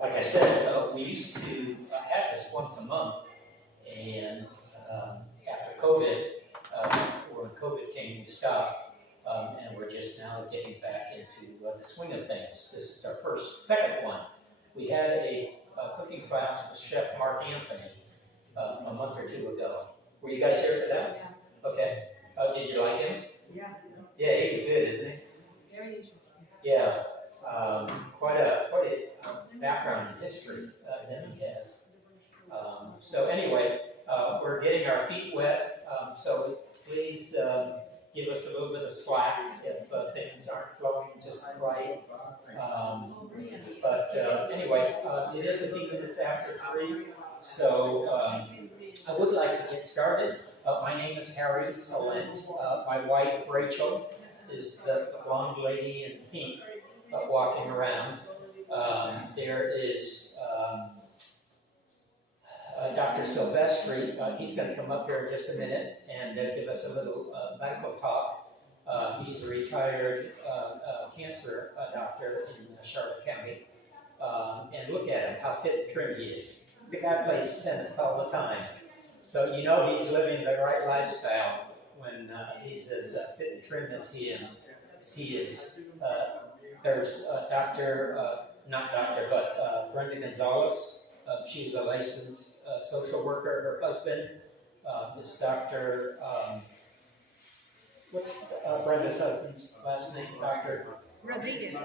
like I said, we used to have this once a month, and after COVID, when COVID came, we stopped, and we're just now getting back into the swing of things. This is our second one. We had a cooking class with Chef Mark Anthony a month or two ago. Were you guys here for that? Yeah. Okay. Did you like him? Yeah. Yeah, he's good, isn't he? Very interesting. Yeah, quite a background in history that he has. So anyway, we're getting our feet wet, so please give us a little bit of slack if things aren't flowing just right. But anyway, it is a few minutes after 3, so I would like to get started. My name is Harry Salent. My wife, Rachel, is the blonde lady in pink walking around. There is Dr. Silvestri. He's going to come up here in just a minute and give us a little medical talk. He's a retired cancer doctor in Charlotte County. And look at him, how fit and trim he is. The guy plays tennis all the time. So you know he's living the right lifestyle when he's as fit and trim as he is. There's Brenda Gonzalez. She's a licensed social worker. Her husband is Dr. What's Brenda's husband's last name? Dr. Rodriguez.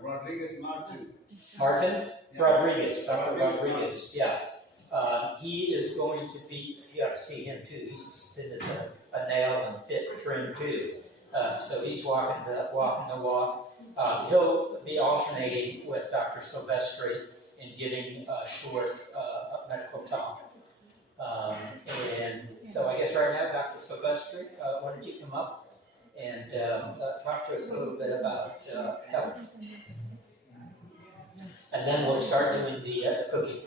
Rodriguez Martin. Martin? Yeah. Rodriguez, Dr. Rodriguez, yeah. He is going to be, you ought to see him too, he's as thin as a nail and fit and trim too. So he's walking the walk. He'll be alternating with Dr. Silvestri in giving a short medical talk. And so I guess right now, Dr. Silvestri, why don't you come up and talk to us a little bit about health. And then we'll start doing the cooking.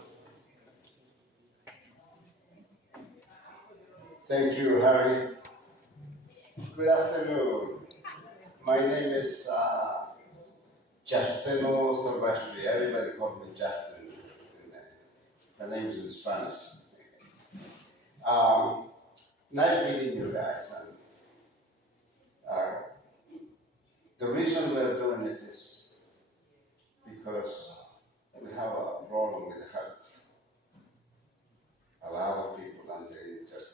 Thank you, Harry. Good afternoon. My name is Justino Silvestri. Everybody calls me Justin. The name is in Spanish. Nice meeting you guys. And, the reason we're doing it is because we have a problem with health. A lot of people, and they just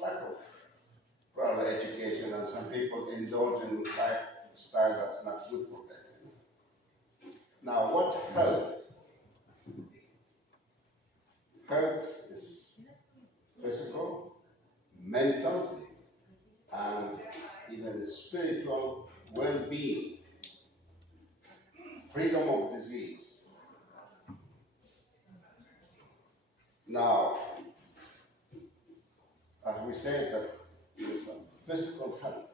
lack of probably education, and some people indulge in lifestyle that's not good for them. Now, what's health? Health is physical, mental, and even spiritual well-being, freedom of disease. Now, as we said, that physical health.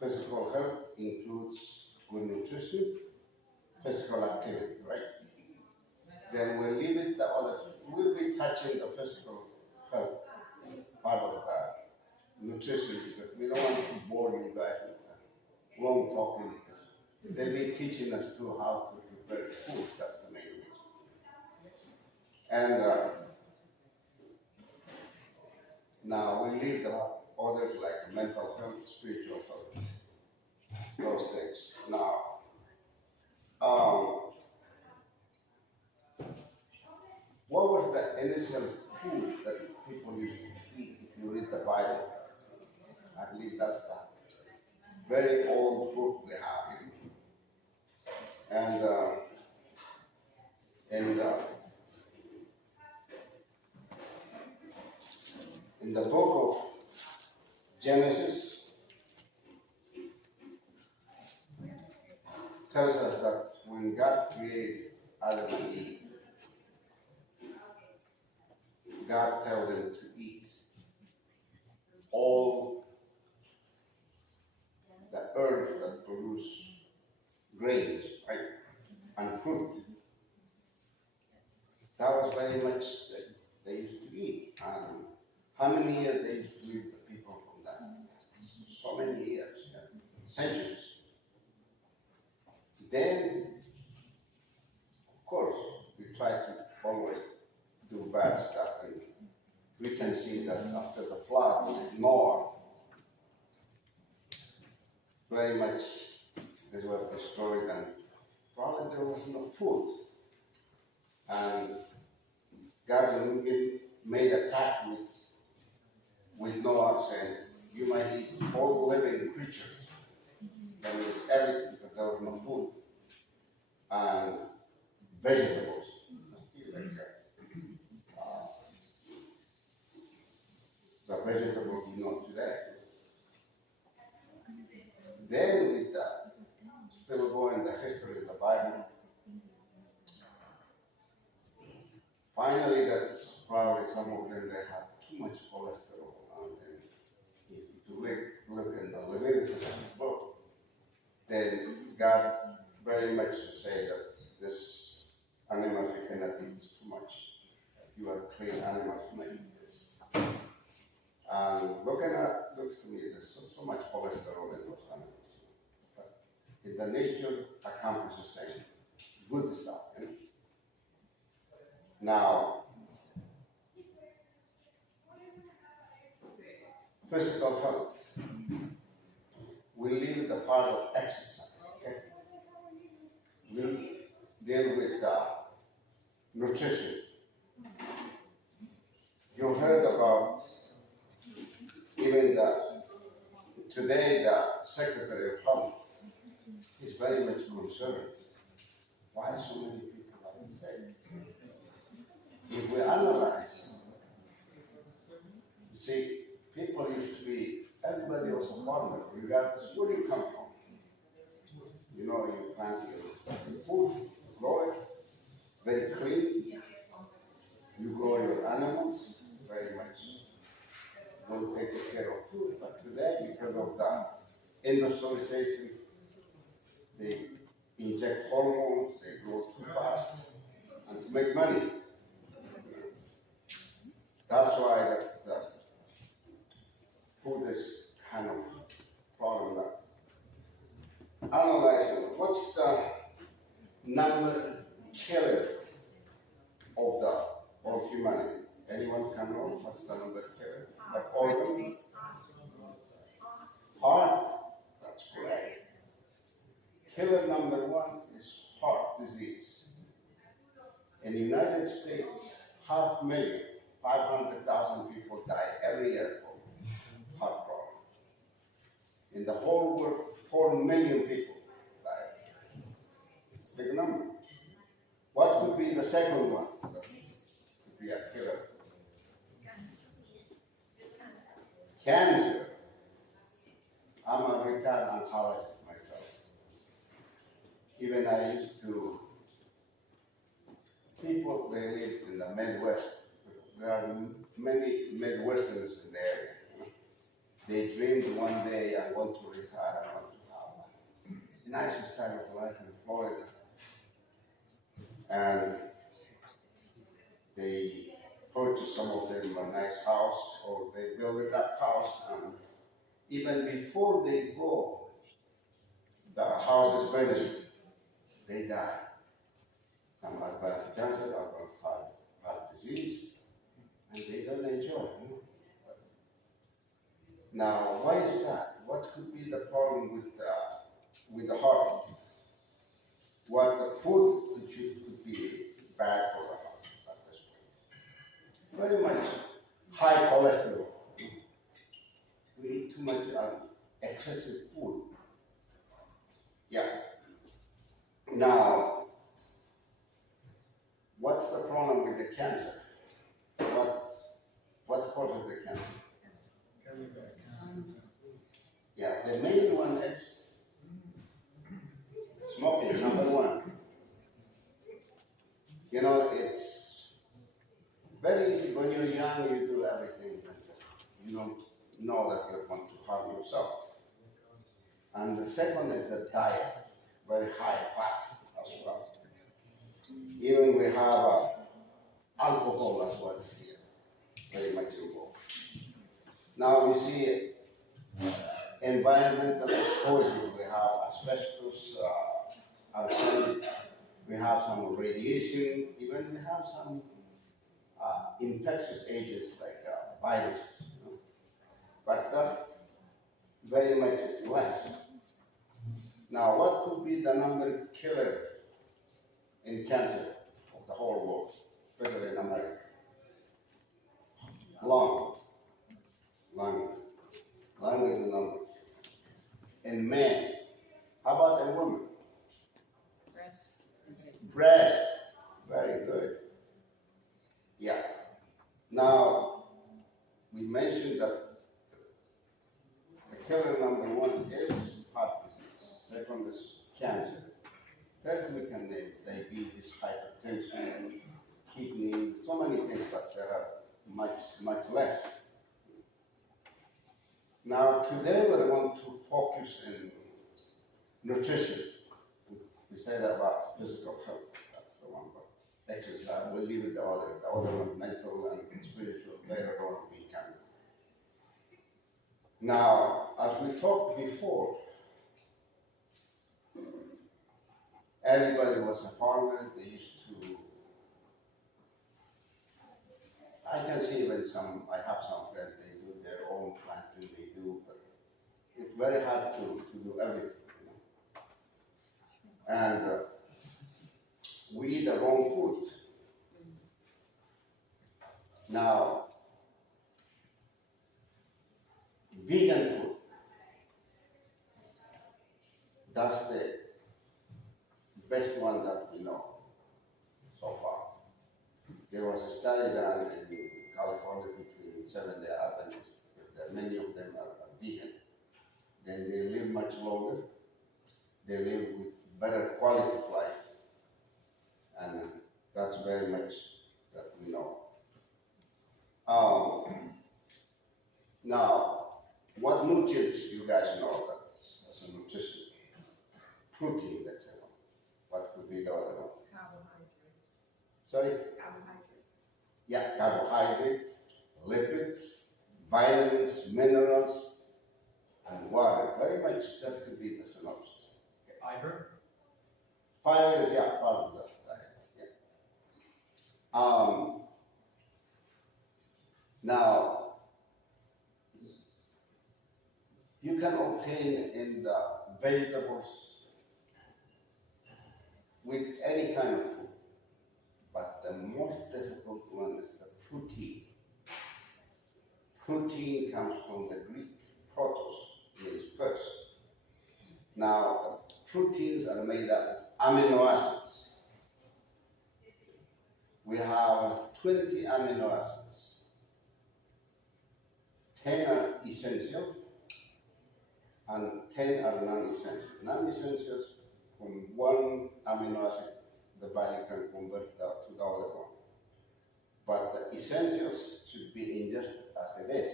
Physical health includes good nutrition, physical activity, right? Then we'll leave it the other. We'll be touching the physical health part of that nutrition, because we don't want to bore you guys with long talking. They'll be teaching us too how to prepare food. That's the main reason. And now we leave the others like mental health, spiritual health, those things. Now, what was the initial food that people used to eat? If you read the Bible, I believe that's the very old book they have. And in the book of Genesis, tells us that when God created Adam and Eve, God told them to eat all the herbs that produce grains, right, and fruit. That was very much that they used to eat. And how many years they used to leave the people from that? So many years, centuries. Then, of course, we try to always do bad stuff. And we can see that after the flood, Noah, very much this was destroyed, and probably there was no food. And God made a pact with Noah, saying, you might eat all living creatures. That means everything, but there was no food. And vegetables. The vegetables you know today. Then with that, still going the history of the Bible. Finally, that's probably some of them, they have too much cholesterol. And if you look in the Leviticus book, then God very much say that this animal you cannot eat this too much. You are clean animals, you may eat this. And looks to me, there's so much cholesterol in those animals. But in the nature accomplishes the same good stuff. You know? Now, physical health. We leave the part of exercise. Okay? We'll deal with nutrition. You heard about even today the Secretary of Health is very much concerned. Why so many people are sick? If we analyze, you see, people used to be, everybody was a farmer, regardless where you come from. You know, you plant your food, you grow it, very clean. You grow your animals, very much well taken care of too. But today, because of the industrialization, they inject hormones, they grow too fast, and to make money. That's why the food is kind of problem. Analyzing what's the number killer of the whole humanity. Anyone can know what's the number killer? Of organs? Heart. That's correct. Killer number one is heart disease. In the United States, 500,000 people die every year from heart problem. In the whole world, 4 million people die. It's a big number. What could be the second one that could be a killer? Cancer. I'm a retired oncologist myself. Even I used to, people, they live in the Midwest. There are many Midwesterners in the area. They dreamed one day I want to retire, I want to have the nicest time of life in Florida. And they purchase some of them a nice house, or they build that house, and even before they go, the house is finished, they die. Some advanced cancer, advanced heart disease, and they don't enjoy it. Now, why is that? What could be the problem with the heart? What the food could be bad for the heart at this point? Very much high cholesterol. We eat too much excessive food. Yeah. Now, what's the problem with the cancer? What causes the cancer? Yeah, the main one is smoking, number one. You know, it's very easy when you're young, you do everything, and just, you don't know that you're going to harm yourself. And the second is the diet, very high fat as well. Even we have alcohol as well here, very much involved. Now we see environmental exposure. We have asbestos, have some radiation, even we have some infectious agents like viruses. You know? But that very much is less. Now, what could be the number killer in cancer of the whole world, especially in America? Lung is the number. In men, how about in women? Breast, very good. Yeah. Now, we mentioned that the killer number one is heart disease. Second is cancer. Third, we can name diabetes, hypertension, kidney, so many things, but there are much less. Now, today we want to focus on nutrition. We said about physical health, that's the one, but exercise, we'll leave it the other one, mental and spiritual, later on we can. Now, as we talked before, everybody was a farmer, they used to, I can see even I have some friends, they do their own planting, they do, but it's very hard to do everything. And we eat the wrong food. Now, vegan food, that's the best one that we know so far. There was a study done in California between Seventh-day Adventists, that many of them are vegan. Then they live much longer, they live with better quality of life, and that's very much that we know. Now, what nutrients you guys know as a nutrition? Protein, let's say. What could be the other one? Carbohydrates. Sorry? Carbohydrates. Yeah, carbohydrates, lipids, vitamins, minerals, and water. Very much that could be the synopsis. Fiber? Fiber is, yeah, part of that diet. Yeah. Now, you can obtain in the vegetables with any kind of food, but the most difficult one is the protein. Protein comes from the Greek protos, means first. Now, proteins are made up of amino acids. We have 20 amino acids. 10 are essential and 10 are non-essential. Non-essentials, from one amino acid, the body can convert to the other one. But the essentials should be ingested as it is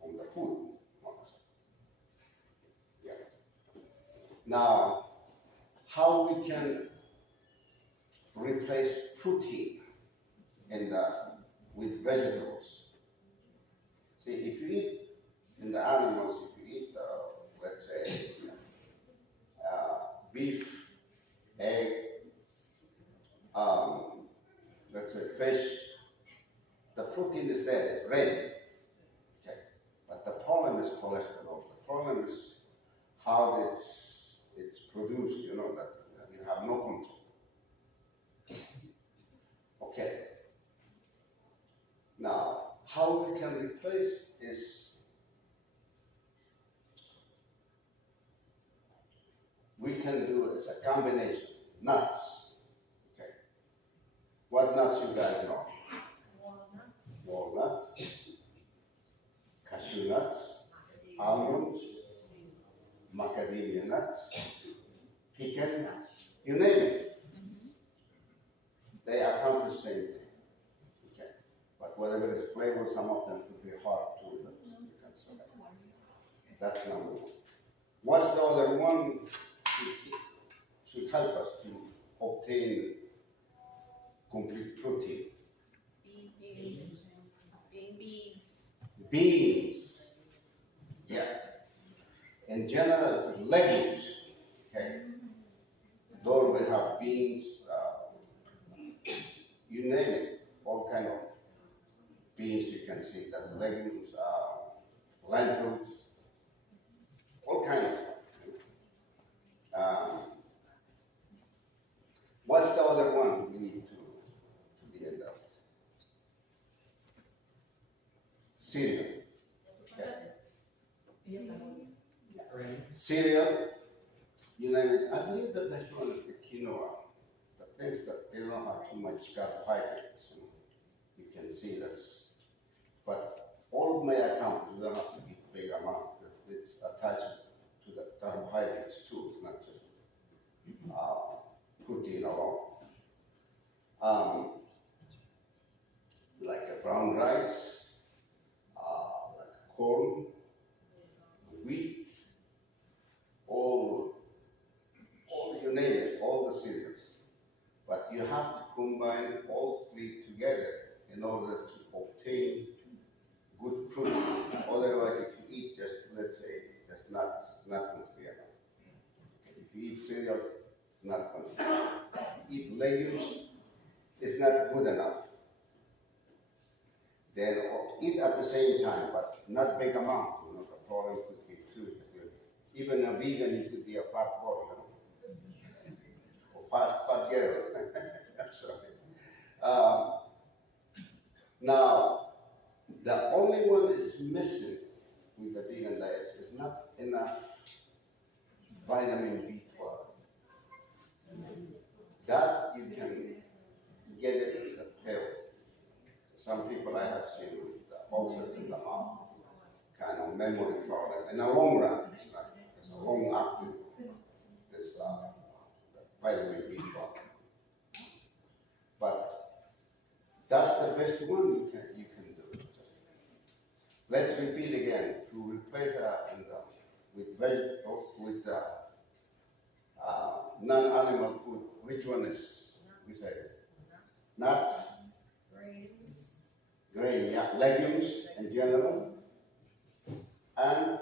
from the food. Yeah. Now, how we can replace protein with vegetables? See, if you eat in the animals, if you eat, let's say, beef, egg, let's say fish, the protein is there, it's ready. Okay. But the problem is cholesterol. The problem is how it's produced, you know, that you have no control. Okay. Now, how we can replace is we can do it's a combination. Nuts. Okay. What nuts you guys know? Walnuts, cashew nuts, almonds, macadamia nuts, pecan, you name it. They accomplish the same thing. Okay. But whatever is flavor, some of them could be hard to that's number one. What's the other one should help us to obtain complete protein? Beans. Yeah. In general, it's legumes. Okay. Though we have beans, you name it, all kind of beans you can see, that legumes, lentils, all kind of stuff. What's the other one we need to be in that? Cereal. Okay. Cereal, you name it. I believe the best one is the quinoa. The things that they don't have too much carbohydrates. You can see that's, but all may account, you don't have to eat big amount. It's attached to the carbohydrates too. It's not just protein alone. Like a brown rice, like corn, wheat, all you name it, all the cereals. But you have to combine all three together in order to obtain good protein. Otherwise, if you eat just, let's say, just nuts, not going to be enough. If you eat cereals, not going to be enough. Eat legumes, it's not good enough. Then eat at the same time, but not big amount. You know, the problem could be too. Even a vegan, you could be a fat boy, you know, or fat girl. I'm sorry. Now, the only one is missing with the vegan diet is not enough vitamin B12. That you can get it as a pill. Some people I have seen with ulcers in the mouth, kind of memory problem. In the long run, it's a long acting this vitamin B12. But that's the best one you can do. Let's repeat again. To replace with vegetables, with non-animal food, which one is? We say nuts, grain, yeah, legumes in general, and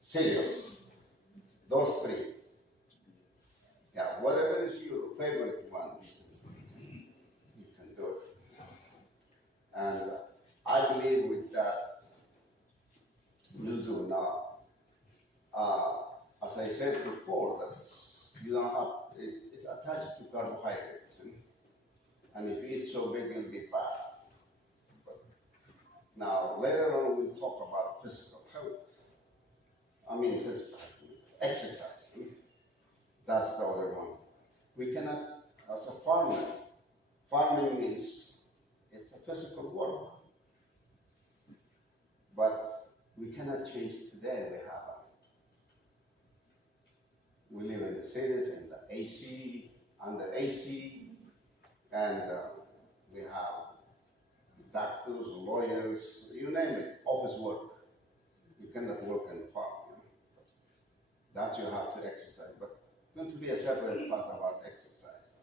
cereals. Those three. Yeah, whatever is your favorite one, you can do it. And I believe with that, we'll do now. As I said before, that you don't have, it's attached to carbohydrates. And if you eat so big, you'll be fat. But now, later on, we'll talk about physical health. I mean, physical exercise. That's the other one. We cannot, as a farmer, farming means it's a physical work. But we cannot change today. We live in the cities, in the AC, under AC, and we have doctors, lawyers, you name it, office work. You cannot work in the farm. That you have to exercise. But going to be a separate part about exercise.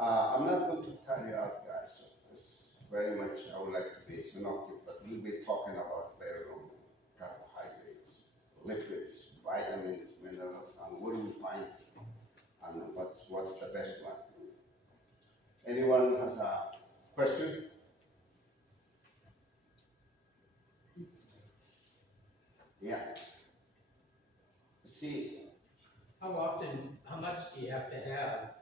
I'm not going to tire you out, guys. Just very much, I would like to be synoptic, but we'll be talking about later on carbohydrates, lipids, vitamins, minerals, and where do we find and what's the best one. Anyone has a question? Yeah. See, how much do you have to have,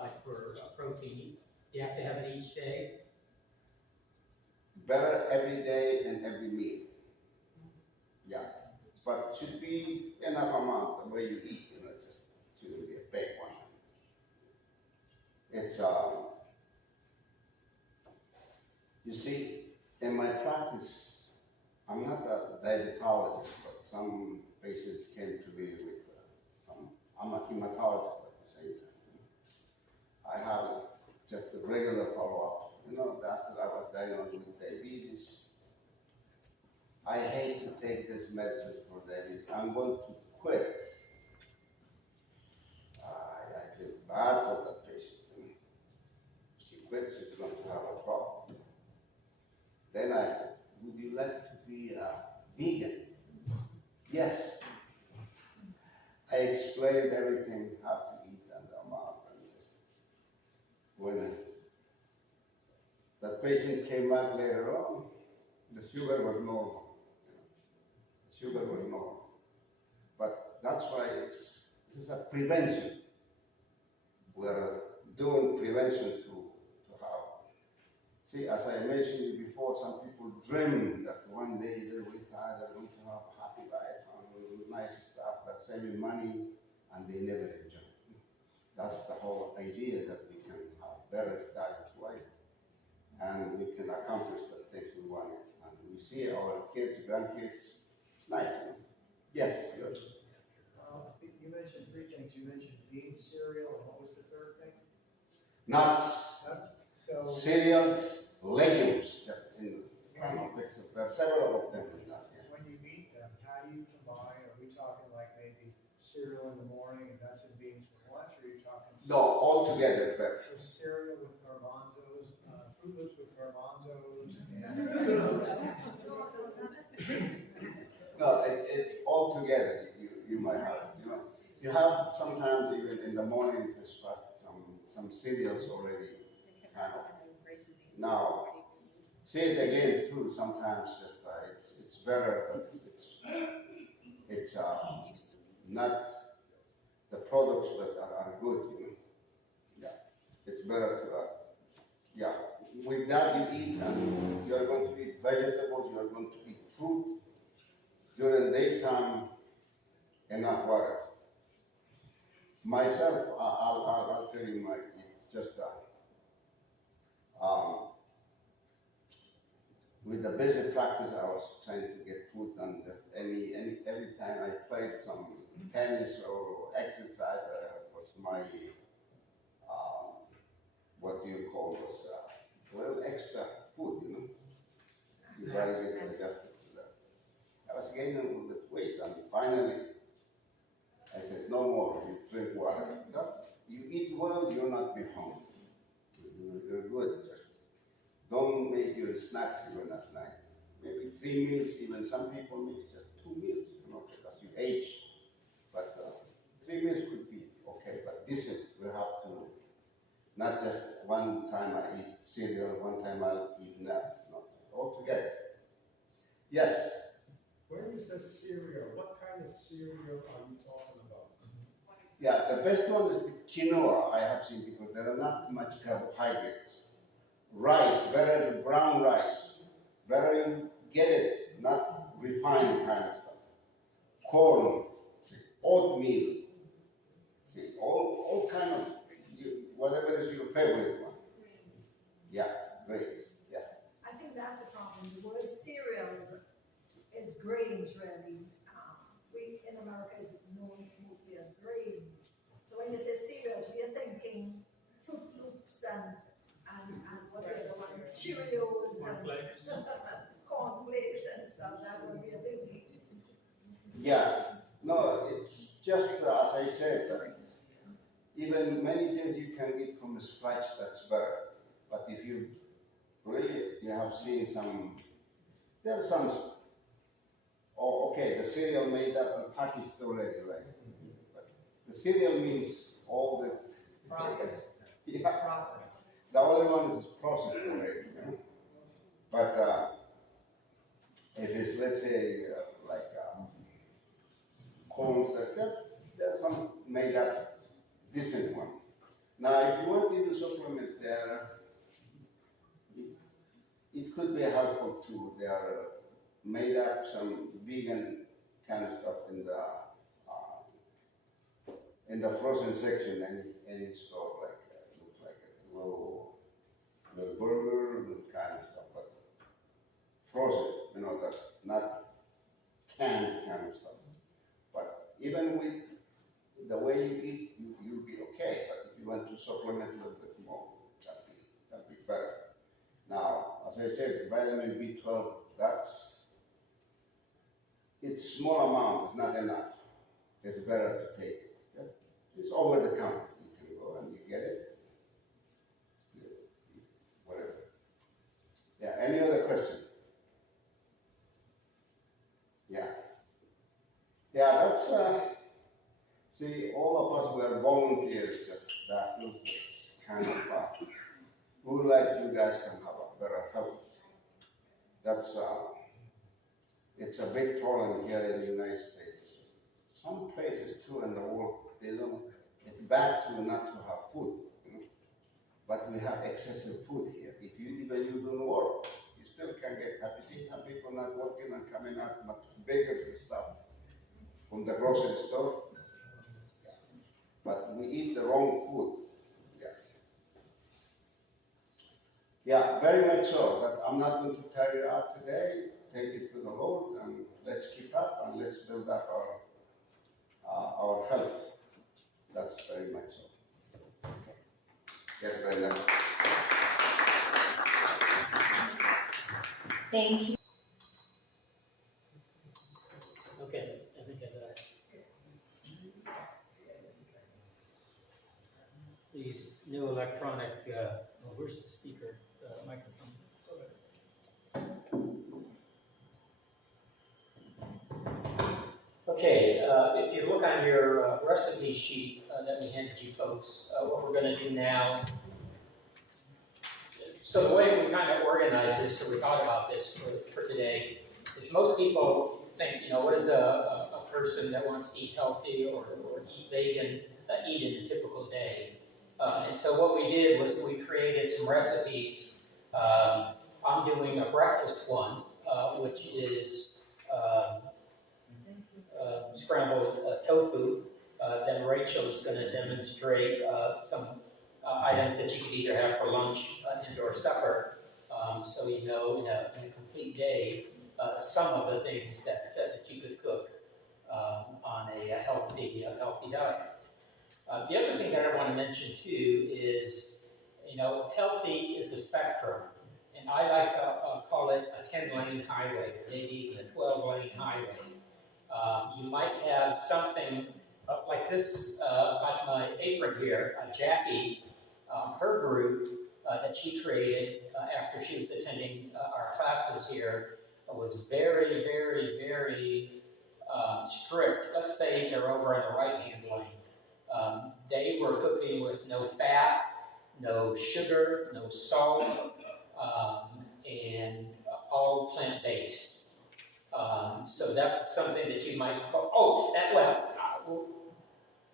like for protein? Do you have to have it each day? better every day and every meal. Yeah. But should be enough amount the way you eat, just shouldn't be a big one. It's you see, in my practice, I'm not a diabetologist, but some patients came to me with I'm a hematologist at the same time. I have just a regular follow-up. After I was diagnosed with diabetes, I hate to take this medicine for diabetes. I'm going to quit. I feel bad for that patient. If she quits, she's going to have a problem. Then I said, would you like to be a vegan? Yes. I explained everything, how to eat and the amount. when that patient came back later on, the sugar was normal. The sugar was normal. But that's why this is a prevention. We're doing prevention to have. See, as I mentioned before, some people dream that one day they will retire, they're going to have a happy life and nice stuff, but saving money, and they never enjoy. That's the whole idea, that we can have better diet life, and we can accomplish the things we want. And we see our kids, grandkids, it's nice. Yes, good. I think you mentioned three things. You mentioned beans, cereal, and what was the third thing? Nuts, So, cereals, legumes, just in the mix of, there are several of them in that. Yeah. when you eat them, how do you combine? Are we talking like maybe cereal in the morning and nuts and beans for lunch, or are you talking? No, all together first. So cereal with garbanzos, Fruit Loops with garbanzos, and No, it's all together. You might have, you have sometimes even in the morning just some cereals already kind of. Now, say it again too. Sometimes just it's better, but it's not the products that are good. Yeah, it's better to yeah. With that you eat, and you are going to eat vegetables. You are going to eat fruit. During daytime, enough water. Myself, I'll tell you, it's just with the basic practice, I was trying to get food done. Just every time I played some tennis or exercise, was my what do you call this? Well, extra food, You gotta get adjusted. I was gaining a little bit weight, and finally I said, no more, you drink water. You eat well, you'll not be hungry. You're good, just don't make your snacks even at night. Maybe 3 meals, even some people make just 2 meals, because you age. But 3 meals could be okay, but decent. We have to, not just one time I eat cereal, one time I'll eat nuts, not all together. Yes? where is the cereal? What kind of cereal are you talking about? Yeah, the best one is the quinoa I have seen, because there are not much carbohydrates. Rice, better the brown rice. Better you get it, not refined kind of stuff. Corn, oatmeal, all kind of, whatever is your favorite one. Yeah, grains, yes. I think that's the problem. The word cereals is grains, really. We in America is known mostly as grains. So when you say cereals, we are thinking Fruit Loops and whatever one, Cheerios and cornflakes and stuff. That's what we are thinking. Yeah, no, it's just as I said, even many things you can get from the scratch, that's better. But if you really, you have seen there are some, okay, the cereal made up and packaged already, right? But the cereal means all the Process. Yeah. Process. The other one is processed already, But if it's, let's say, like corn, there's some made up decent one. Now, if you want to do supplement there, it could be helpful too. They are made up some vegan kind of stuff in the frozen section, any store, like looks like a little burger, kind of stuff, but frozen, that's not canned kind of stuff. But even with the way you eat, you'll be okay. But if you want to supplement a little bit more, that'd be better. Now, as I said, vitamin B12, it's small amount, it's not enough. It's better to take it. It's over the counter. You can go and you get it. Whatever. Yeah, any other question? Yeah. Yeah, that's, see, all of us were volunteers, just that. kind of we would like you guys can have a better health. That's it's a big problem here in the United States. Some places too in the world, they don't. It's bad to not to have food, you know? But we have excessive food here. If you don't work, you still can get. Have you seen some people not working and coming out much bigger and stuff from the grocery store? But we eat the wrong food. Yeah, very much so. But I'm not going to tire you out today. Take it to the Lord and let's keep up and let's build up our health. That's very much so. Okay. Yes, Brenda. Thank you. Okay, I think I got it. These new electronic, where's the speaker, microphone? Okay, if you look on your recipe sheet that we handed you folks, what we're going to do now. So the way we kind of organize this, so we thought about this for today, is most people think, what is a person that wants to eat healthy or eat vegan eat in a typical day? And so what we did was we created some recipes. I'm doing a breakfast one, which is scrambled tofu. Then Rachel is going to demonstrate some items that you could either have for lunch and or supper. So in a complete day, some of the things that you could cook on a healthy diet. The other thing that I want to mention too is, healthy is a spectrum. And I like to call it a 10-lane highway, or maybe even a 12-lane highway. You might have something like this, like my apron here, Jackie, her group that she created after she was attending our classes here was very, very, very strict. Let's say they're over on the right-hand lane. They were cooking with no fat, no sugar, no salt, and all plant-based. So that's something that you might call,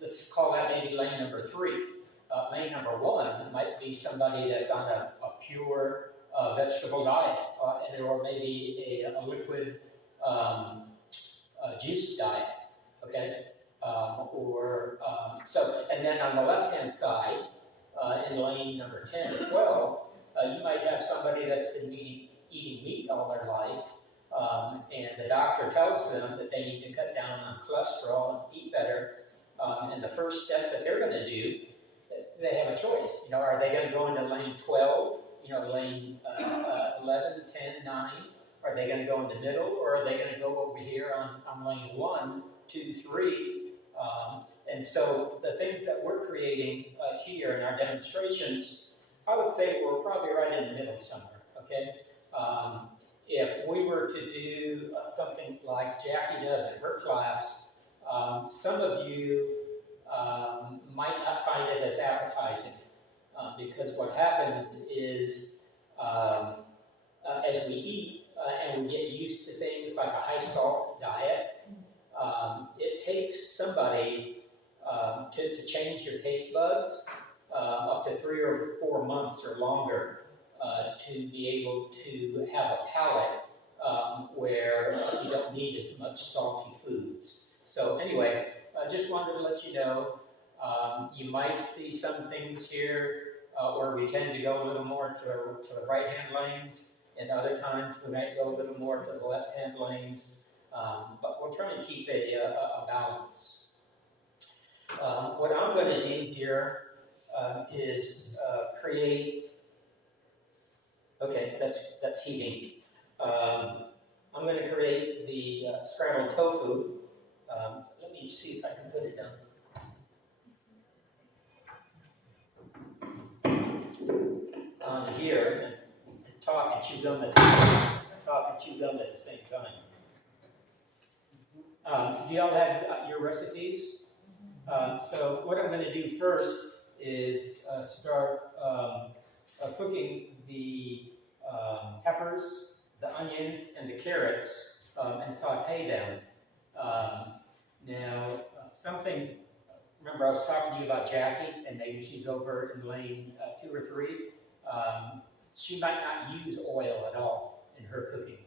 let's call that maybe lane number 3. Lane number 1 might be somebody that's on a pure vegetable diet, or maybe a liquid juice diet, okay? And then on the left-hand side, in lane number 10 or 12, you might have somebody that's been eating meat all their life, and the doctor tells them that they need to cut down on cholesterol and eat better. And the first step that they're going to do, they have a choice. Are they going to go into lane 12, lane 11, 10, 9? Are they going to go in the middle, or are they going to go over here on lane 1, 2, 3? And so the things that we're creating here in our demonstrations, I would say we're probably right in the middle somewhere, okay? If we were to do something like Jackie does in her class, some of you might not find it as appetizing, because what happens is as we eat and we get used to things like a high salt diet, it takes somebody to change your taste buds up to 3 or 4 months or longer to be able to have a palate where you don't need as much salty foods. So anyway, I just wanted to let you know, you might see some things here where we tend to go a little more to the right-hand lanes, and other times we might go a little more to the left-hand lanes, but we'll try and keep a balance. What I'm going to do here is create. Okay, that's heating. I'm going to create the scrambled tofu. Let me see if I can put it down. On here and talk and chew gum at the same time. Do y'all have your recipes? So what I'm going to do first is start cooking the peppers, the onions, and the carrots, and saute them. Now, something, remember I was talking to you about Jackie, and maybe she's over in lane 2 or 3. She might not use oil at all in her cooking.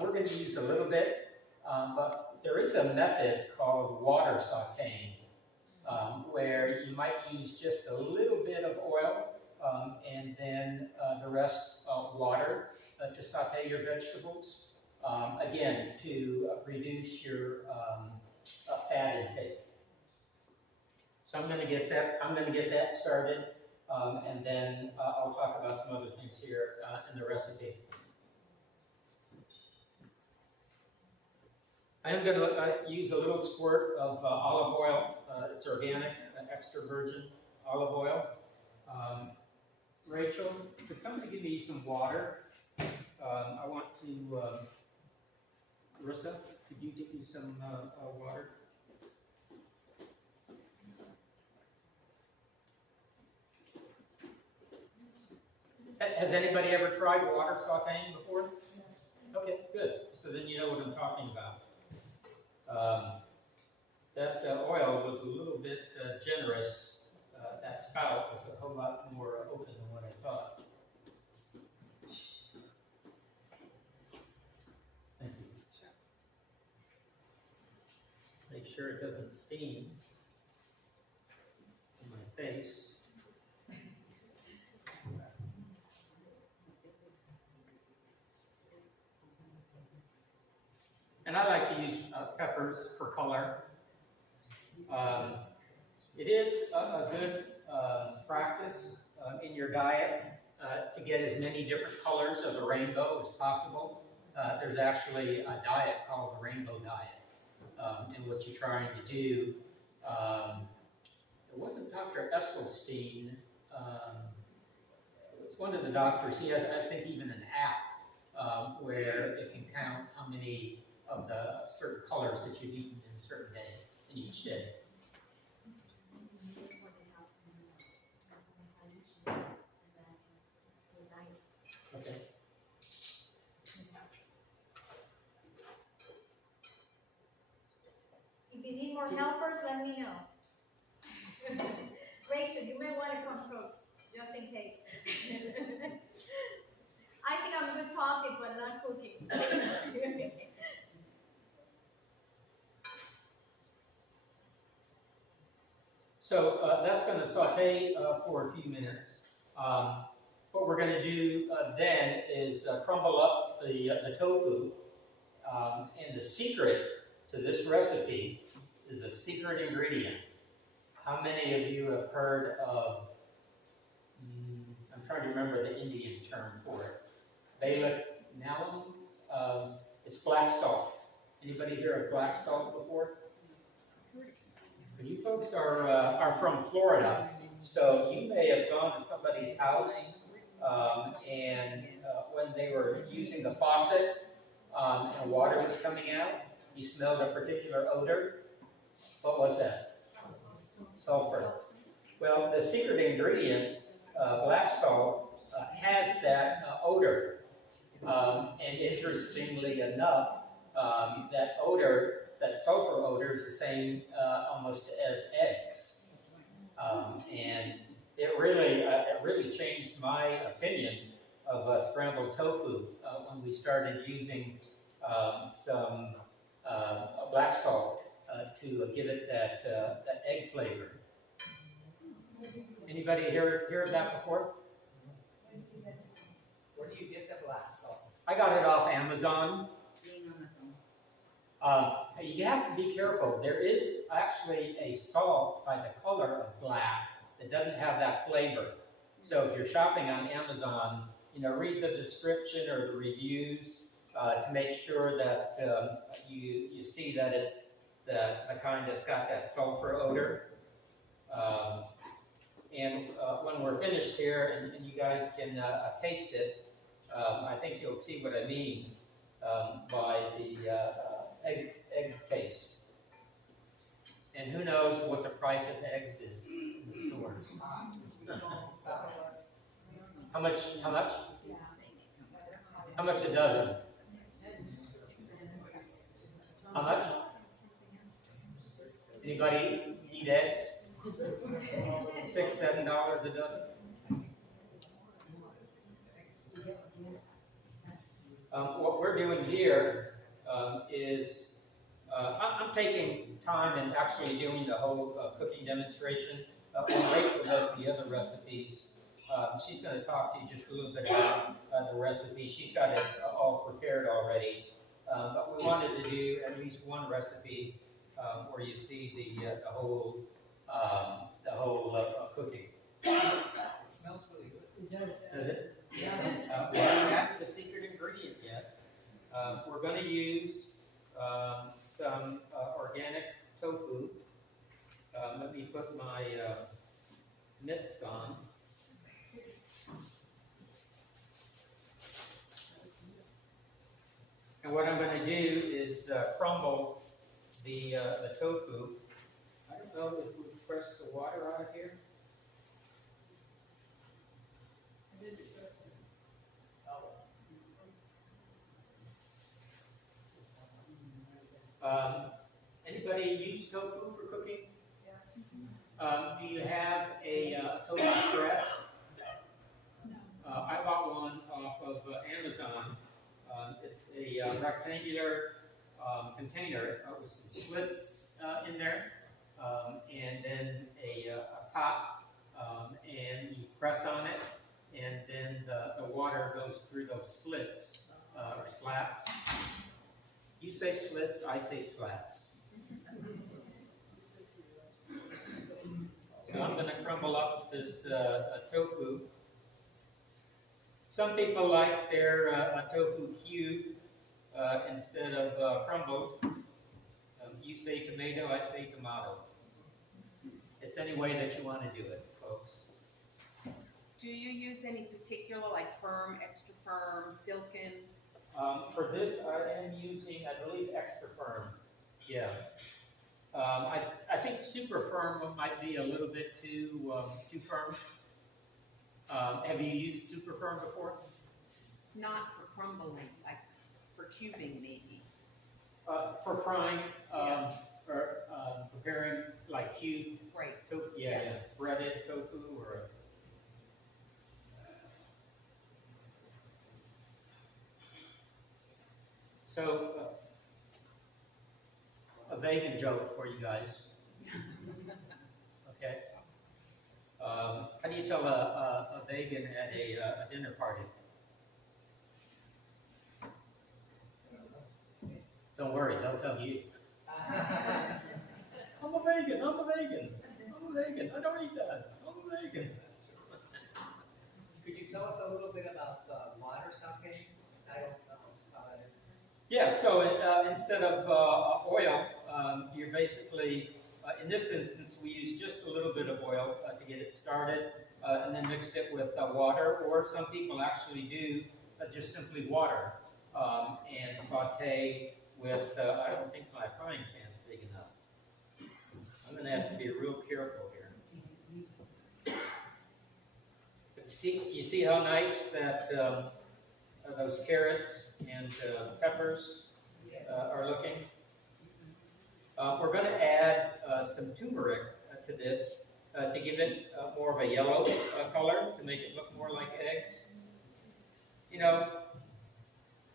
We're going to use a little bit, but there is a method called water sauteing, where you might use just a little bit of oil, and then the rest water to saute your vegetables. Again, to reduce your fat intake. So I'm going to get that started, and then I'll talk about some other things here in the recipe. I am going to use a little squirt of olive oil. It's organic, extra virgin olive oil. Rachel, could somebody give me some water? I want to, Marissa, could you give me some water? Has anybody ever tried water sauteing before? Okay, good. So then you know what I'm talking about. That oil was a little bit generous. That spout was a whole lot more open than what I thought. Thank you. Make sure it doesn't steam in my face. And I like to use peppers for color. It is a good practice in your diet to get as many different colors of the rainbow as possible. There's actually a diet called the rainbow diet, and what you're trying to do. It wasn't Dr. Esselstyn. It was one of the doctors. He has, I think, even an app where it can count how many of the certain colors that you've eaten in a certain day, in each day. Okay. If you need more helpers, let me know. Rachel, you may want to come close, just in case. I think I'm good talking, but not cooking. So that's going to saute for a few minutes. What we're going to do then is crumble up the tofu. And the secret to this recipe is a secret ingredient. How many of you have heard of, I'm trying to remember the Indian term for it, Bala Nalam? It's black salt. Anybody hear of black salt before? You folks are from Florida, so you may have gone to somebody's house and when they were using the faucet and water was coming out, you smelled a particular odor. What was that? Sulfur. Well, the secret ingredient, black salt, has that odor. And interestingly enough, that odor, that sulfur odor, is the same almost as eggs. And it really changed my opinion of scrambled tofu when we started using some black salt to give it that egg flavor. Anybody hear of that before? Where do you get the black salt? I got it off Amazon. You have to be careful. There is actually a salt by the color of black that doesn't have that flavor. So if you're shopping on Amazon, read the description or the reviews to make sure that you see that it's the kind that's got that sulfur odor. And when we're finished here and you guys can taste it, I think you'll see what I mean by the egg taste. And who knows what the price of eggs is in the stores? How much? How much? How much a dozen? How much? Anybody eat eggs? $6, $7 a dozen. What we're doing here is I'm taking time and actually doing the whole cooking demonstration. When Rachel does the other recipes, she's going to talk to you just a little bit about the recipe. She's got it all prepared already. But we wanted to do at least one recipe where you see the whole cooking. It smells really good. It does. Does it? We haven't got to the secret ingredient yet. We're going to use some organic tofu. Let me put my mitts on. And what I'm going to do is crumble the tofu. I don't know if we press the water out of here. Anybody use tofu for cooking? Do you have a tofu press? I bought one off of Amazon. It's a rectangular container with some slits in there, and then a top, and you press on it, and then the water goes through those slits or slats. You say slits, I say slats. So I'm going to crumble up this tofu. Some people like their tofu cube instead of crumbled. You say tomato, I say tomato. It's any way that you want to do it, folks. Do you use any particular, like firm, extra firm, silken? For this, I am using, I believe, extra firm. Yeah. I think super firm might be a little bit too firm. Have you used super firm before? Not for crumbling, like for cubing maybe. For frying, or preparing like cubed Right. tofu, Yes. breaded tofu, or so a vegan joke for you guys. Okay. How do you tell a vegan at a dinner party? Don't worry, they'll tell you. I'm a vegan, I'm a vegan, I'm a vegan, I don't eat that, I'm a vegan. Could you tell us a little bit about water sauteing? I don't know how that is. Yeah, so instead of oil, you're basically, in this instance, we use just a little bit of oil to get it started, and then mixed it with water, or some people actually do just simply water, and saute with, I don't think my frying pan's big enough. I'm going to have to be real careful here. But you see how nice that those carrots and peppers are looking? We're going to add some turmeric to this to give it more of a yellow color, to make it look more like eggs. You know,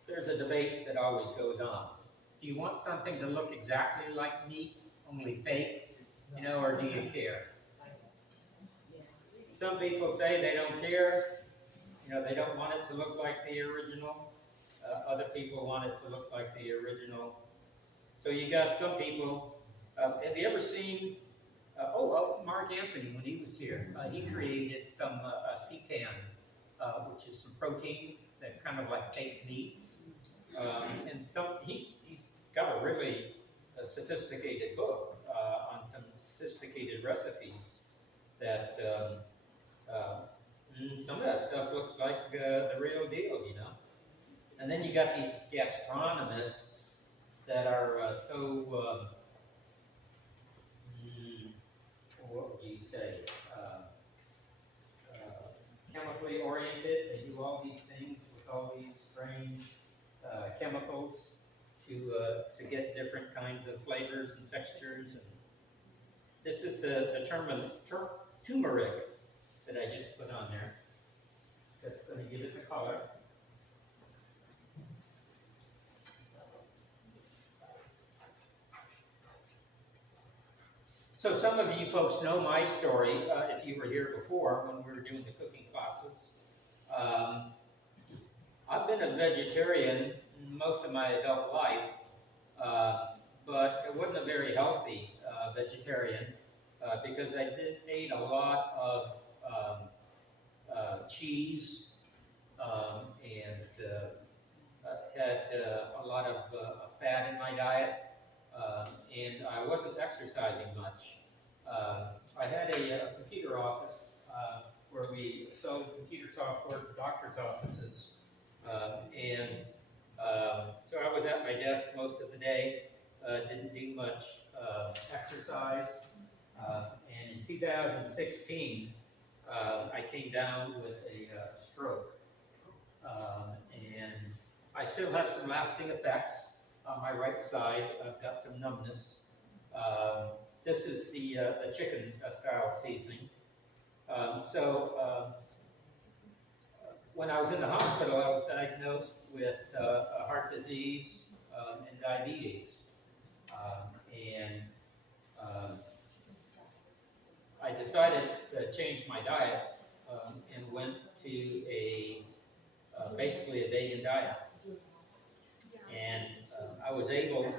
there's a debate that always goes on. Do you want something to look exactly like meat, only fake, you know, or do you care? Some people say they don't care, you know, they don't want it to look like the original. Other people want it to look like the original. So you got some people, have you ever seen, Mark Anthony, when he was here, he created some seitan, which is some protein that kind of like fake meat. And he's got a really sophisticated book on some sophisticated recipes that some of that stuff looks like the real deal, you know. And then you got these gastronomists that are so what would you say, chemically oriented. They do all these things with all these strange chemicals to get different kinds of flavors and textures. And this is the turmeric that I just put on there. That's going to give it the color. So some of you folks know my story, if you were here before when we were doing the cooking classes. I've been a vegetarian most of my adult life, but it wasn't a very healthy vegetarian because I ate a lot of cheese and had a lot of fat in my diet. And I wasn't exercising much. I had a computer office where we sold computer software to doctors' offices. So I was at my desk most of the day, didn't do much exercise. And in 2016, I came down with a stroke. And I still have some lasting effects. On my right side, I've got some numbness. This is the chicken style seasoning. When I was in the hospital, I was diagnosed with heart disease and diabetes. I decided to change my diet and went to basically a vegan diet. And I was able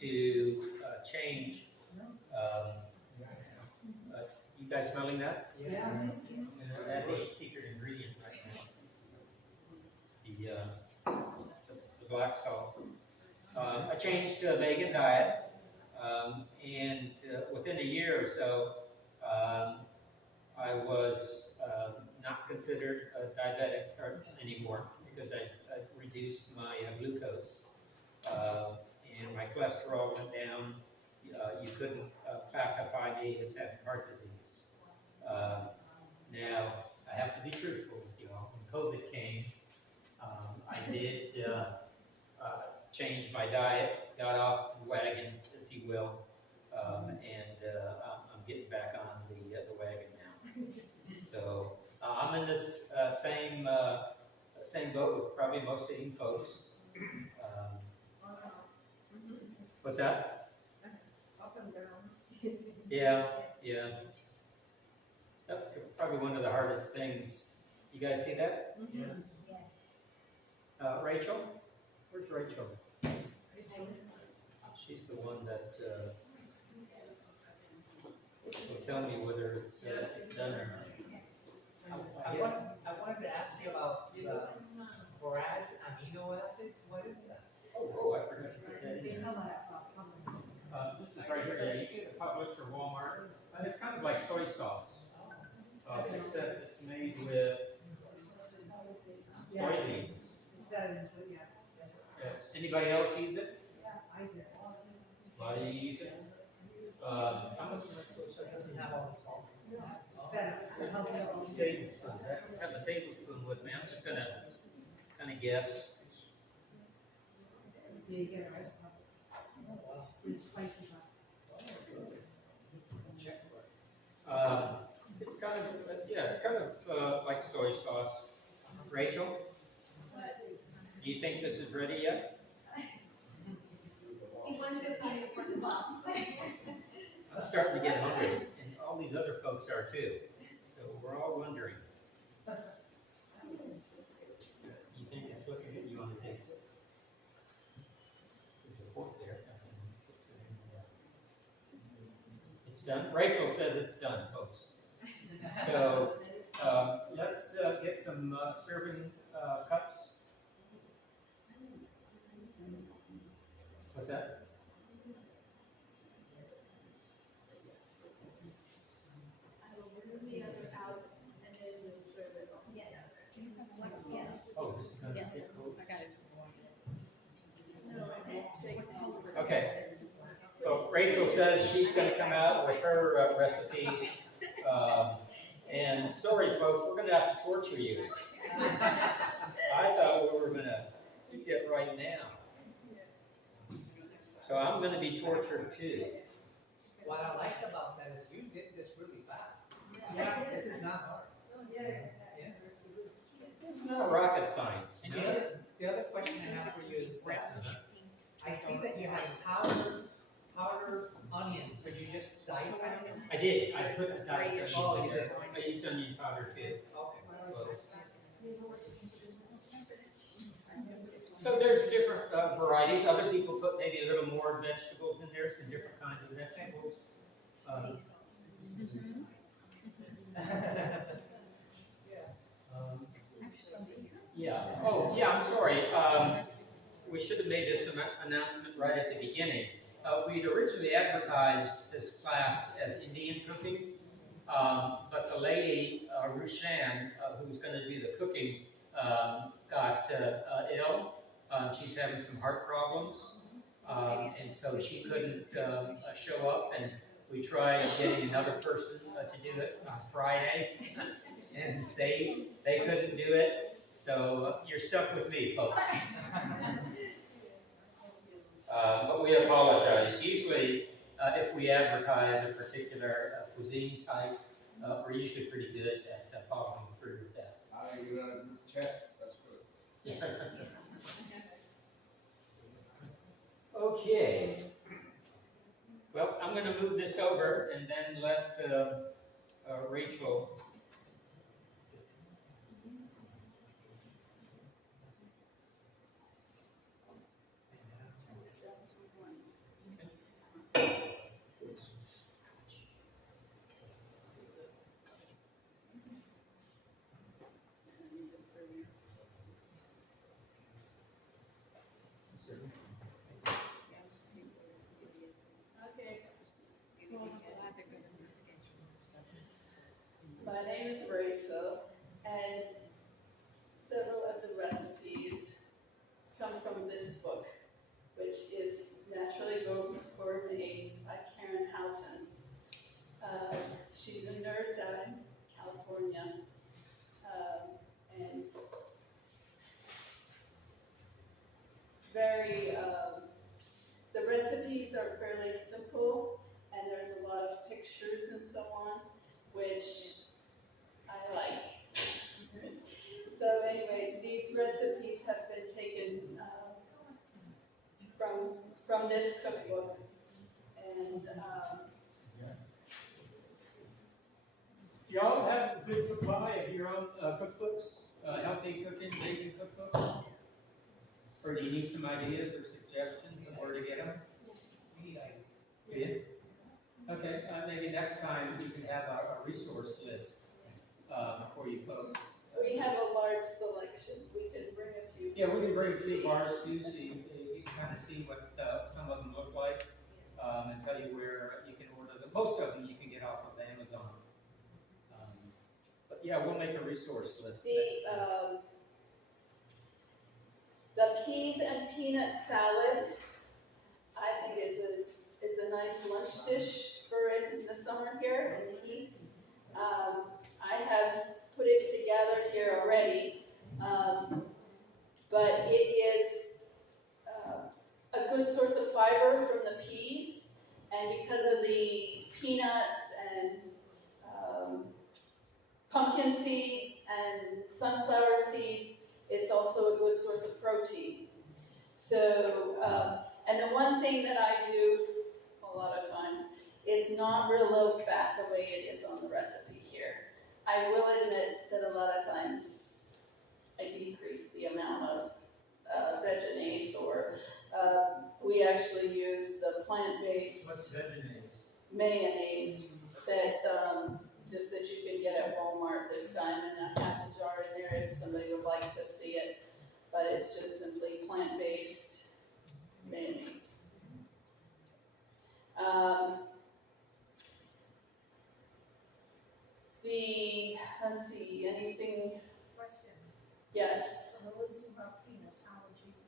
to change. You guys smelling that? Yes. That's a secret ingredient right now. The black salt. I changed to a vegan diet, and within a year or so, I was not considered a diabetic anymore because I reduced my glucose. And my cholesterol went down. You couldn't classify me as having heart disease. Now, I have to be truthful with you all. When COVID came, I did change my diet, got off the wagon, if you will, and I'm getting back on the wagon now. So I'm in this same boat with probably most of you folks. What's that? Up and down. Yeah. That's probably one of the hardest things. You guys see that? Yes. Rachel? Where's Rachel? She's the one that will tell me whether it's done or not. I wanted to ask you about the Borax amino acids. What is that? Oh, I forgot to put that in. This is right here, Publix or Walmart. It's kind of like soy sauce, except it's made with soybeans. Anybody else use it? A lot of you use it? How much? So it doesn't have all the salt. Tablespoon. I have a tablespoon with me. I'm just gonna kind of guess. It's kind of like soy sauce. Rachel, do you think this is ready yet? He wants to be for the boss. I'm starting to get hungry, and all these other folks are too. So we're all wondering. You think it's looking good? You want to taste it? There's a fork there. It's done. Rachel says it's done, folks. So let's get some serving cups. What's that? I will remove the other out and then we'll serve it. Yes. Oh, this is going to Yes. get cold. I got it. Okay. So Rachel says she's gonna come out with her recipes. And sorry, folks, we're gonna have to torture you. I thought we were gonna get right now. So I'm gonna be tortured too. What I like about that is you did this really fast. Yeah, this is not hard. It's not rocket science, And you know? the other question I have for you is that I see that you have powdered onion. Could you just dice it? I did, I put the dice Oh, onion you in there. did. I used onion powder too. Okay. So there's different varieties. Other people put maybe a little more vegetables in there, some different kinds of vegetables. Yeah. Oh, yeah, I'm sorry. We should have made this announcement right at the beginning. We'd originally advertised this class as Indian cooking, but the lady, Rushan, who's going to do the cooking, got ill. She's having some heart problems, and so she couldn't show up, and we tried getting another person to do it on Friday, and they couldn't do it, so you're stuck with me, folks. But we apologize. Usually, if we advertise a particular cuisine type, we're usually pretty good at following through with that. You're a good chef, that's good. Okay. Well, I'm going to move this over and then let Rachel. My name is Rachel, and several of the recipes come from this book, which is Naturally Gourmet by Karen Houghton. She's a nurse out in California, and the recipes are fairly simple, and there's a lot of pictures and so on, which I like. So anyway, these recipes have been taken from this cookbook, and Y'all have a good supply of your own cookbooks, healthy cooking, baking cookbooks? Or do you need some ideas or suggestions of where to get them? Yeah? Okay, maybe next time we can have a resource list for you folks. we have a large selection. We can bring a few. Yeah, we can bring a few bars too, so you can kind of see what some of them look like, and tell you where you can order them. Most of them you can get off of Amazon. But yeah, we'll make a resource list. The peas and peanut salad, I think is a nice lunch dish for in the summer here in the heat. I have put it together here already, but it is a good source of fiber from the peas, and because of the peanuts and pumpkin seeds and sunflower seeds, it's also a good source of protein. So, and the one thing that I do a lot of times, it's not real low fat the way it is on the recipe here. I will admit that a lot of times I decrease the amount of vegenaise, or we actually use the plant-based What's vegenaise? mayonnaise that just that you can get at Walmart this time, and I have the jar in there if somebody would like to see it. But it's just simply plant-based mayonnaise. Let's see, anything? Question, Yes. for those who have peanut allergies,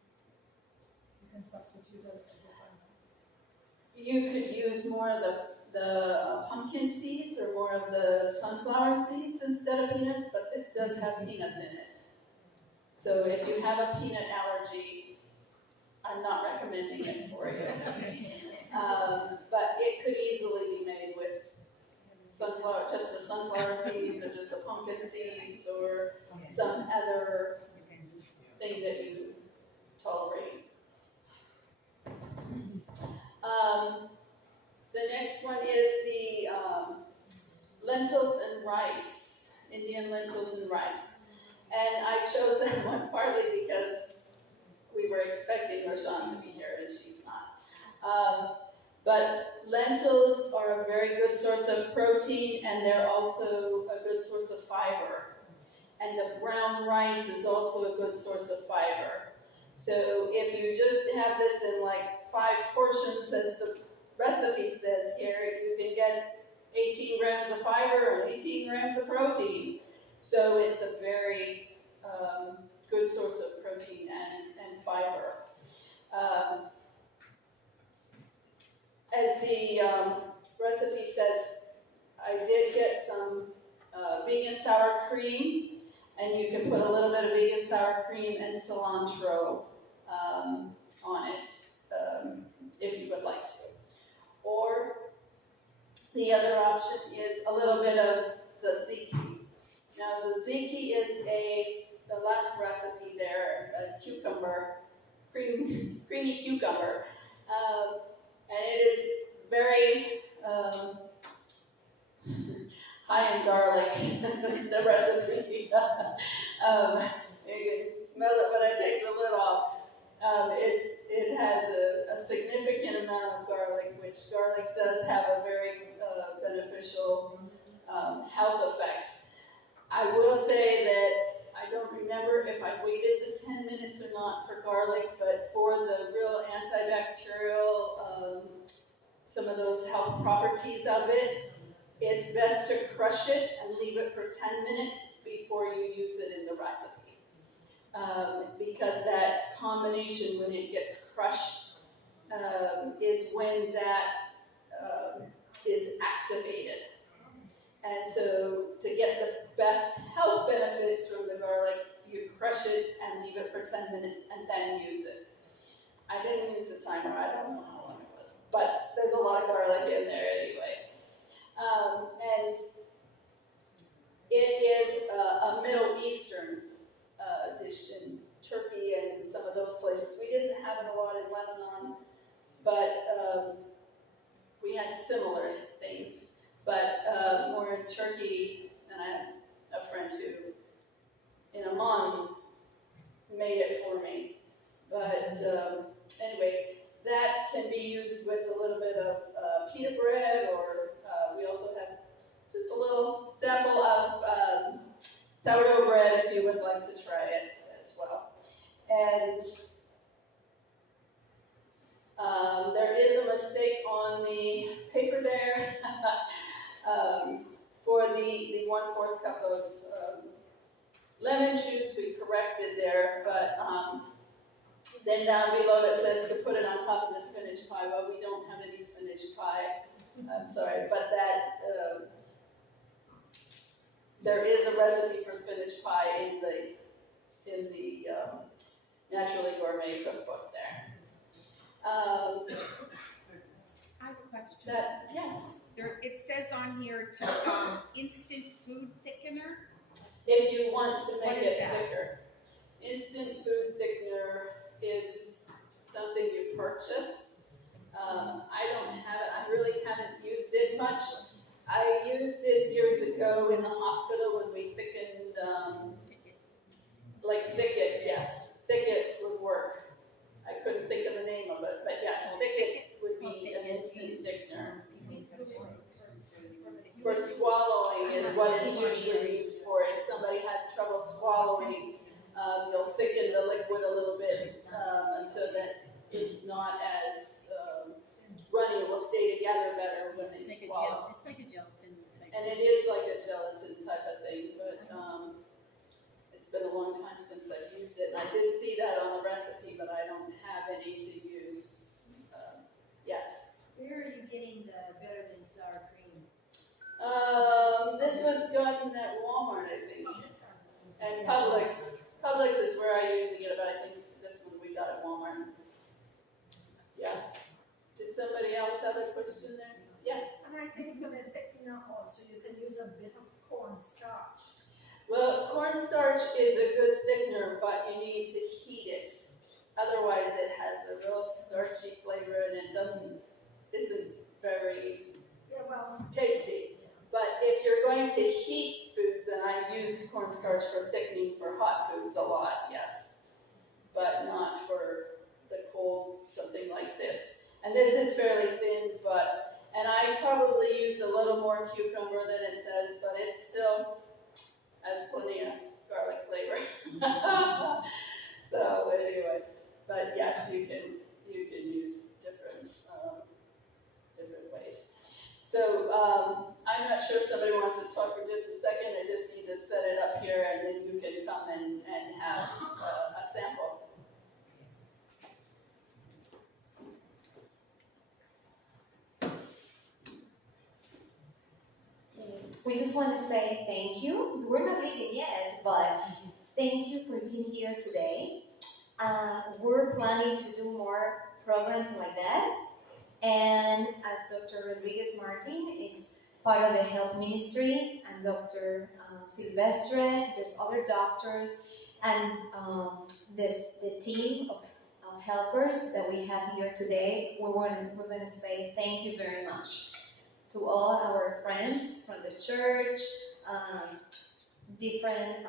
you can substitute it for the you could use more of the pumpkin seeds or more of the sunflower seeds instead of peanuts, but this does have peanuts in it. So if you have a peanut allergy, I'm not recommending it for you. But it could easily be made with just the sunflower seeds or just the pumpkin seeds or some other thing that you tolerate. The next one is the lentils and rice, Indian lentils and rice. And I chose that one partly because we were expecting Roshan to be here and she's not. But lentils are a very good source of protein and they're also a good source of fiber. And the brown rice is also a good source of fiber. So if you just have this in like 5 portions, as the recipe says here, you can get 18 grams of fiber and 18 grams of protein. So it's a very good source of protein and fiber. As the recipe says, I did get some vegan sour cream, and you can put a little bit of vegan sour cream and cilantro on it if you would like to. Or the other option is a little bit of tzatziki. Now tzatziki is the last recipe there, a cucumber, creamy cucumber. And it is very high in garlic, the recipe. You can smell it when I take the lid off. It has a significant amount of garlic, which garlic does have a very beneficial health effects. I will say that I don't remember if I waited the 10 minutes or not for garlic, but for the real antibacterial, some of those health properties of it, it's best to crush it and leave it for 10 minutes before you use it in the recipe. Because that combination, when it gets crushed, is when that is activated. And so to get the best health benefits from the garlic, you crush it and leave it for 10 minutes and then use it. I didn't use the timer, I don't know how long it was, but there's a lot of garlic in there anyway. And it is a Middle Eastern dish in Turkey and some of those places. We didn't have it a lot in Lebanon, but we had similar things. But more in Turkey, and I had a friend who, in Amman, made it for me. But anyway, that can be used with a little bit of pita bread, or we also have just a little sample of sourdough bread if you would like to try it as well. And there is a mistake on the paper there. For the 1/4 cup of lemon juice, we corrected there, but then down below it says to put it on top of the spinach pie. Well, we don't have any spinach pie. I'm sorry, but that there is a recipe for spinach pie in the Naturally Gourmet cookbook there. I have a question. Yes. It says on here to instant food thickener. If you want to What make is it that? thicker. Instant food thickener is something you purchase. I don't have it. I really haven't used it much. I used it years ago in the hospital when we thickened, like Thicket, yes. Thicket would work. I couldn't think of the name of it, but yes, Thicket would be an instant thickener. For swallowing is what it's usually used for. If somebody has trouble swallowing, they'll thicken the liquid a little bit so that it's not as runny. It will stay together better when they swallow. It's like a gelatin type. And it is like a gelatin type of thing, but it's been a long time since I've used it. And I did see that on the recipe, but I don't have any to use. Yes? Where This was gotten at Walmart, I think, and Publix. Publix is where I usually get it, but I think this one we got at Walmart. Yeah. Did somebody else have a question there? Yes. And I think for the thickener also, you can use a bit of cornstarch. Well, cornstarch is a good thickener, but you need to heat it. Otherwise, it has a real starchy flavor and isn't very Yeah, well, tasty. But if you're going to heat foods, and I use cornstarch for thickening for hot foods a lot, yes. But not for the cold, something like this. And this is fairly thin, and I probably used a little more cucumber than it says, but it still has plenty of garlic flavor. So anyway, but yes, you can use different ways. So I'm not sure if somebody wants to talk for just a second. I just need to set it up here, and then you can come and have a sample. We just want to say thank you. We're not leaving yet, but thank you for being here today. We're planning to do more programs like that. And as Dr. Rodriguez Martin, it's part of the health ministry, and Dr. Silvestre, there's other doctors, and the team of helpers that we have here today. We're going to say thank you very much to all our friends from the church, different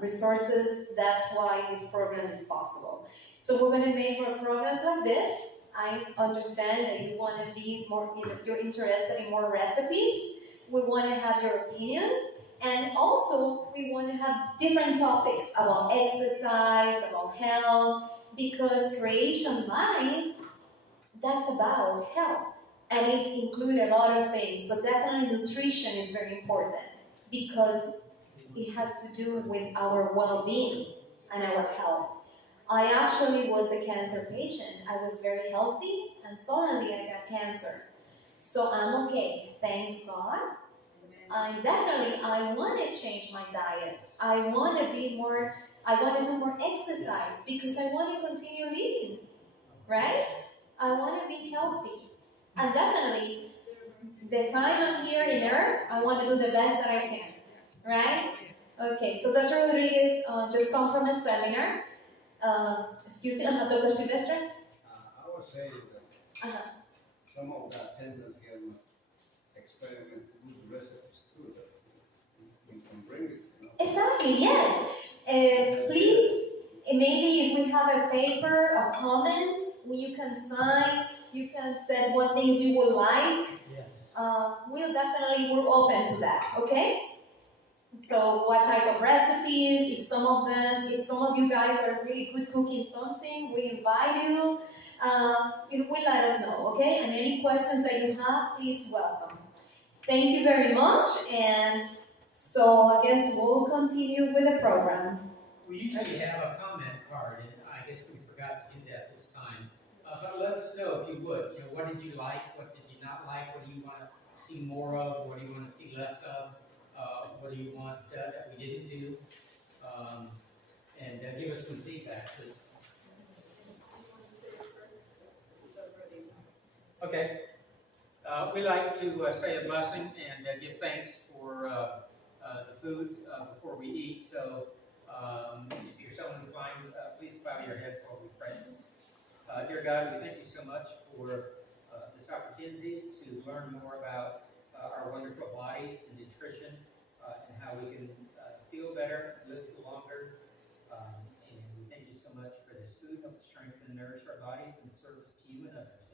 resources. That's why this program is possible. So we're going to make more programs like this. I understand that you want to be more, you're interested in more recipes. We want to have your opinion. And also, we want to have different topics about exercise, about health, because Creation Life, that's about health. And it includes a lot of things, but definitely nutrition is very important because it has to do with our well-being and our health. I actually was a cancer patient. I was very healthy, and suddenly I got cancer. So I'm okay, thanks God. I want to change my diet. I want to do more exercise because I want to continue living, right? I want to be healthy. And definitely, the time I'm here in Earth, I want to do the best that I can, right? Okay, so Dr. Rodriguez just come from a seminar. Excuse me, Dr. Silvestre? I was saying that some of the attendants can experiment with recipes too, that we can bring it. You know? Exactly, yes. Please, maybe if we have a paper of comments, you can sign, you can say what things you would like. Yes. We're open to that, okay? So what type of recipes, if some of you guys are really good cooking something, we invite you. Let us know, okay? And any questions that you have, please welcome. Thank you very much, and so I guess we'll continue with the program. We usually have a comment card, and I guess we forgot to do that this time. But let us know if you would. What did you like? What did you not like? What do you want to see more of? What do you want to see less of? What do you want that we didn't do? And give us some feedback, please. Okay. We like to say a blessing and give thanks for the food before we eat. So if you're so inclined, please bow your heads while we pray. Dear God, we thank you so much for this opportunity to learn more about our wonderful bodies and nutrition and how we can feel better, live longer. And we thank you so much for this food, help to strengthen and nourish our bodies in service to you and others.